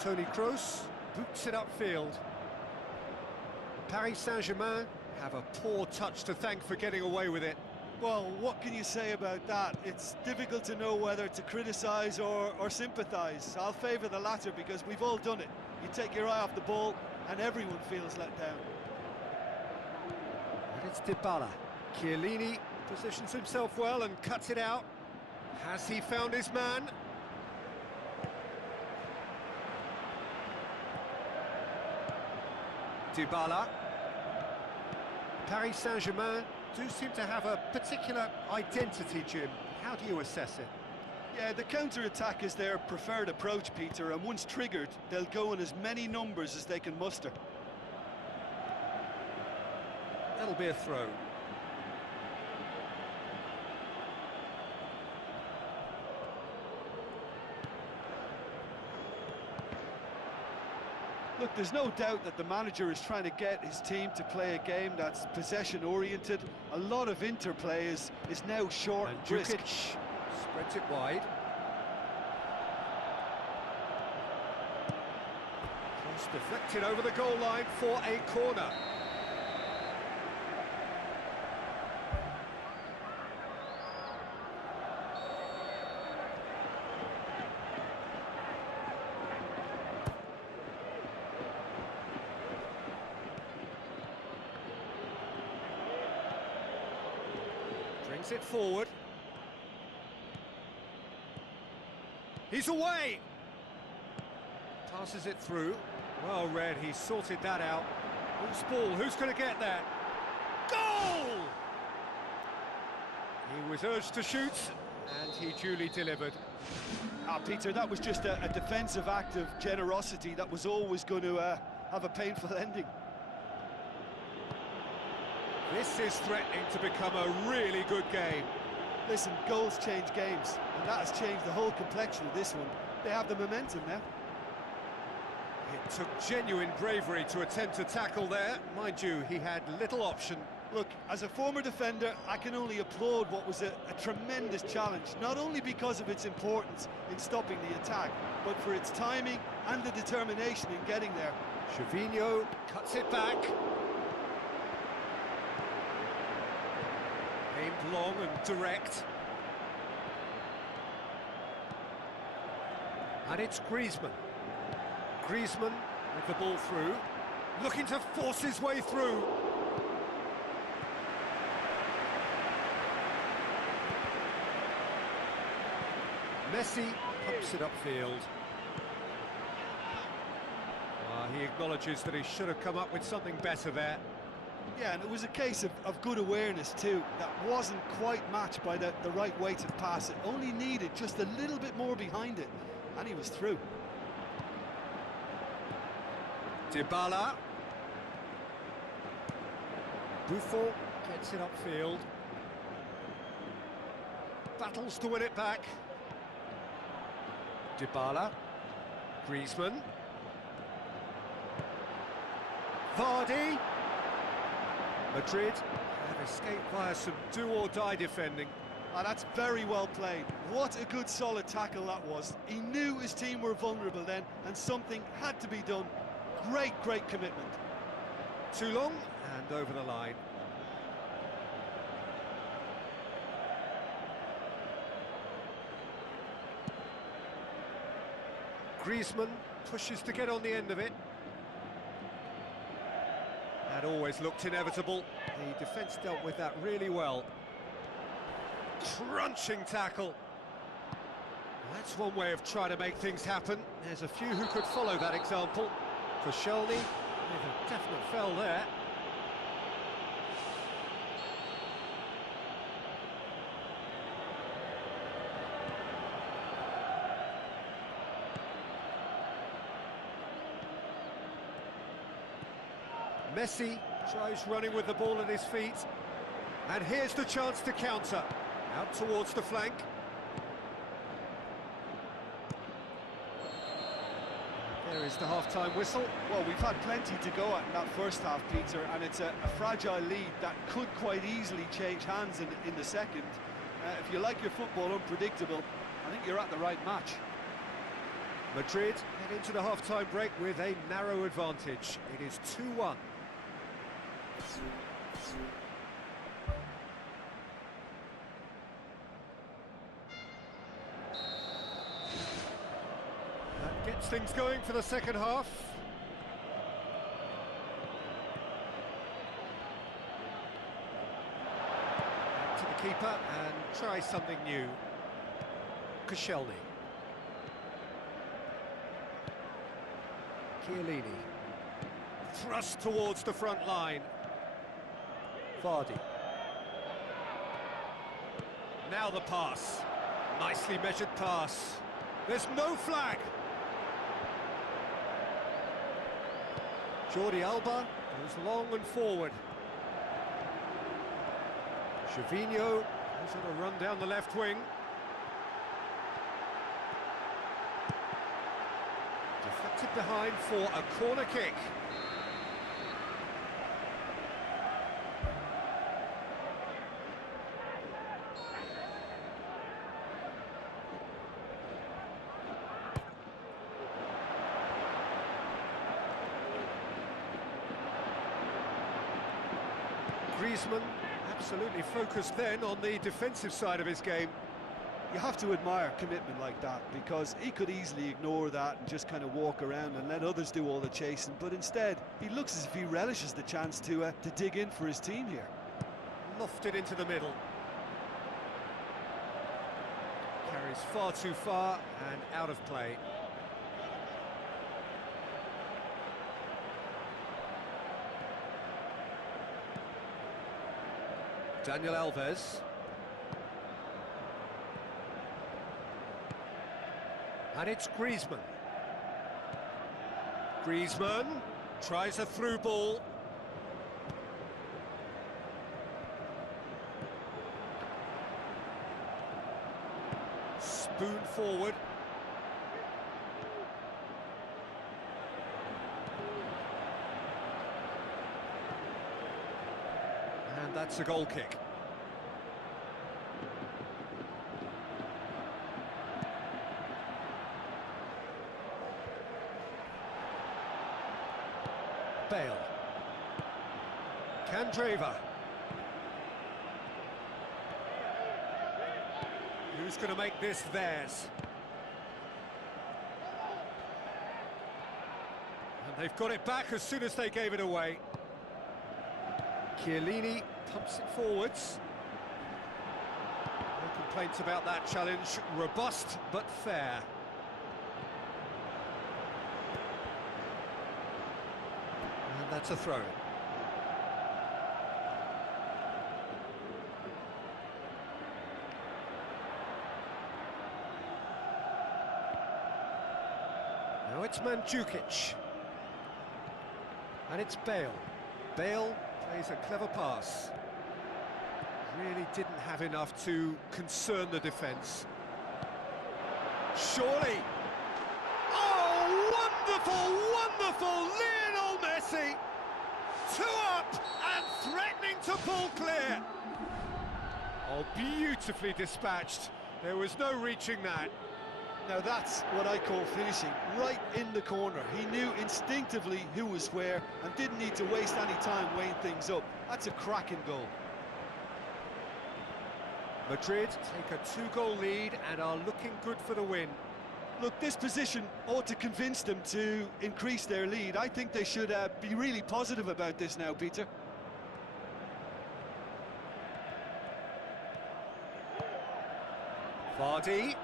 Toni Kroos boots it upfield. Paris Saint-Germain have a poor touch to thank for getting away with it. Well, what can you say about that? It's difficult to know whether to criticise or sympathise. I'll favour the latter because we've all done it. You take your eye off the ball and everyone feels let down. And it's Dybala. Chiellini positions himself well and cuts it out. Has he found his man? Dybala. Paris Saint-Germain do seem to have a particular identity, Jim. How do you assess it? Yeah, the counter-attack is their preferred approach, Peter, and once triggered, they'll go in as many numbers as they can muster. That'll be a throw. Look, there's no doubt that the manager is trying to get his team to play a game that's possession-oriented. A lot of interplay is now short and brisk. Djukic spreads it wide. Cross deflected over the goal line for a corner. Brings it forward. He's away! Passes it through. Well read, he sorted that out. Loose ball, who's going to get that? Goal! He was urged to shoot, and he duly delivered. Peter, that was just a defensive act of generosity that was always going to have a painful ending. This is threatening to become a really good game. Listen, goals change games, and that has changed the whole complexion of this one. They have the momentum now. It took genuine bravery to attempt to tackle there. Mind you, he had little option. Look, as a former defender, I can only applaud what was a tremendous challenge, not only because of its importance in stopping the attack, but for its timing and the determination in getting there. Gervinho cuts it back. Aimed long and direct. And it's Griezmann. Griezmann with the ball through, looking to force his way through. Messi pumps it upfield. He acknowledges that he should have come up with something better there. Yeah, and it was a case of good awareness too. That wasn't quite matched by the right weighted pass. It only needed just a little bit more behind it, and he was through. Dybala. Buffon gets it upfield. Battles to win it back. Dybala. Griezmann. Vardy. Madrid have escaped via some do-or-die defending. Oh, that's very well played. What a good solid tackle that was. He knew his team were vulnerable then, and something had to be done. Great commitment. Too long, and over the line. Griezmann pushes to get on the end of it. That always looked inevitable. The defence dealt with that really well. Crunching tackle. That's one way of trying to make things happen. There's a few who could follow that example. Koscielny with a definite fell there. Messi tries running with the ball at his feet. And here's the chance to counter. Out towards the flank. There is the half-time whistle. Well, we've had plenty to go at in that first half, Peter, and it's a fragile lead that could quite easily change hands in the second. If you like your football unpredictable, I think you're at the right match. Madrid head into the half-time break with a narrow advantage. It is 2-1. That gets things going for the second half. Back to the keeper and try something new. Koscielny. Chiellini. Thrust towards the front line. Vardy. Now the pass. Nicely measured pass. There's no flag. Jordi Alba goes long and forward. Gervinho has got a run down the left wing. Deflected behind for a corner kick. Griezmann absolutely focused then on the defensive side of his game. You have to admire commitment like that, because he could easily ignore that and just kind of walk around and let others do all the chasing, but instead he looks as if he relishes the chance to dig in for his team here. Lofted into the middle. Carries far too far and out of play. Daniel Alves. And it's Griezmann. Griezmann tries a through ball. Spoon forward. And that's a goal kick. Bale. Candreva. Who's going to make this theirs? And they've got it back as soon as they gave it away. Chiellini pumps it forwards. No complaints about that challenge. Robust but fair. And that's a throw. Now it's Mandzukic. And it's Bale. Bale plays a clever pass. Really didn't have enough to concern the defence. Surely. Oh, wonderful, wonderful! Lionel Messi! 2 up and threatening to pull clear. Oh, beautifully dispatched. There was no reaching that. Now that's what I call finishing, right in the corner. He knew instinctively who was where and didn't need to waste any time weighing things up. That's a cracking goal. Madrid take a 2-goal lead and are looking good for the win. Look, this position ought to convince them to increase their lead. I think they should be really positive about this now, Peter. Vardy.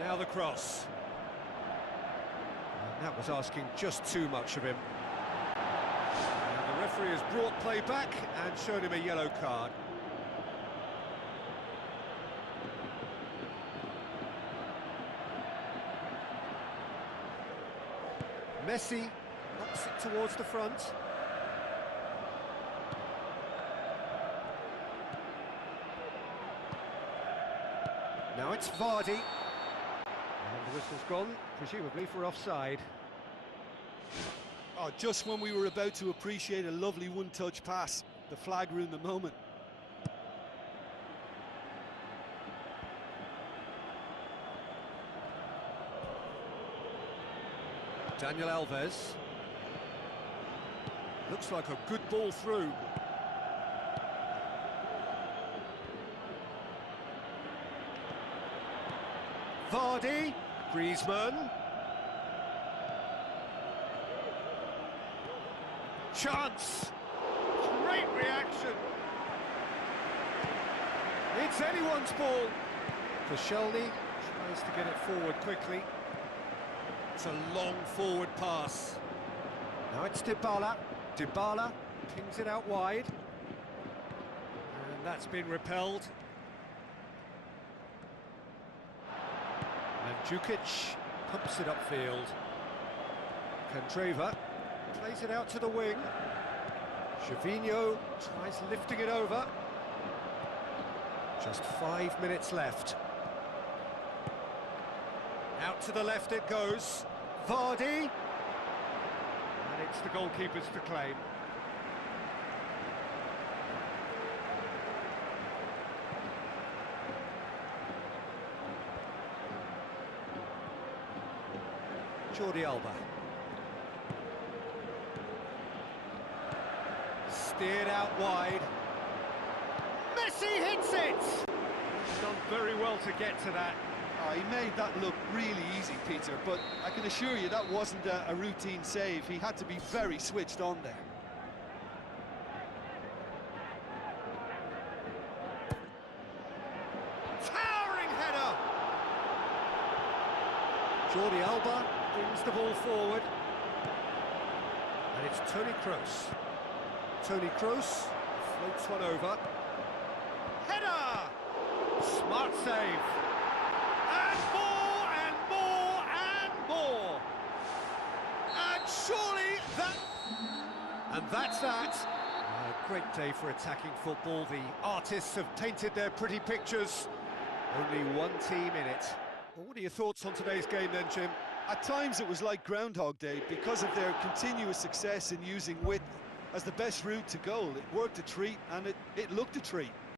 Now the cross. And that was asking just too much of him. And the referee has brought play back and showed him a yellow card. Messi knocks it towards the front. Now it's Vardy. And the whistle's gone, presumably for offside. Oh, Oh, just when we were about to appreciate a lovely one-touch pass, the flag ruined the moment. Daniel Alves. Looks like a good ball through. Vardy, Griezmann. Chance. Great reaction. It's anyone's ball. Koscielny tries to get it forward quickly. It's a long forward pass. Now it's Dybala. Dybala pings it out wide. And that's been repelled. Mandzukic pumps it upfield. Candreva plays it out to the wing. Gervinho tries lifting it over. Just 5 minutes left. Out to the left it goes. Vardy. And it's the goalkeeper's to claim. Jordi Alba. Steered out wide. Messi hits it! Done very well to get to that. Oh, he made that look really easy, Peter, but I can assure you that wasn't a routine save. He had to be very switched on there. Towering header! Jordi Alba brings the ball forward. And it's Toni Kroos. Toni Kroos floats one over. Header! Smart save. And more and more and more. And surely that... And that's that. A great day for attacking football. The artists have painted their pretty pictures. Only one team in it. Well, what are your thoughts on today's game then, Jim? At times it was like Groundhog Day because of their continuous success in using width as the best route to goal. It worked a treat and it looked a treat.